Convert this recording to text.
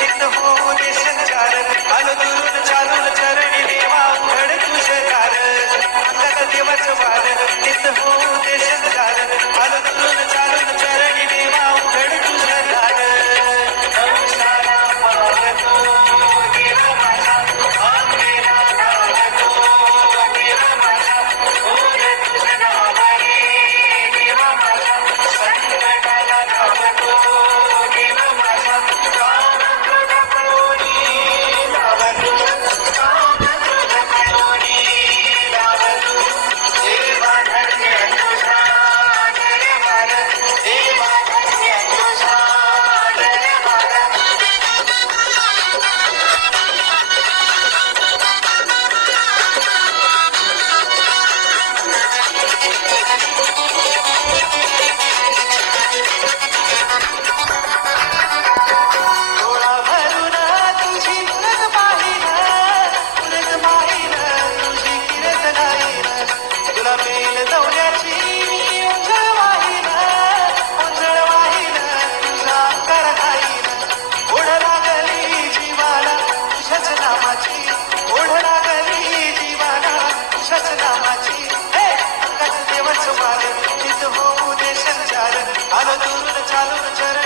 नित होऊ दे संचार आलो दुरून चालून चरणी देवा उघड तुझ दार अंगात देवाचं वार नित होऊ दे संचार आलो दुरून चालून चरणी देवा उघड तुझ दार संसारा पावतो देव माझा अंगेला धावतो देव माझा ओढ तुझ नाव रे देव माझा संकटाला धावतो देव माझा काम तुझ कोणी लावतो काम तुझ कोणी लावतो देवा धन्य तुझा दरबार देवा धन्य तुझा दरबार डोळा भरून तुझी मुरत पाहिन तुझी किरत गाईन तुला मेल दौऱ्याची मी उंजळ वाहीन तुझा अंकार खाईन ओढ लागली जीवाला तुझ्याच नामाची ओढ लागली जीवाला तुझ्याच नामाची हे अंगात देवाचं वार नित होऊ दे संचार आलो दुरून चालून चरण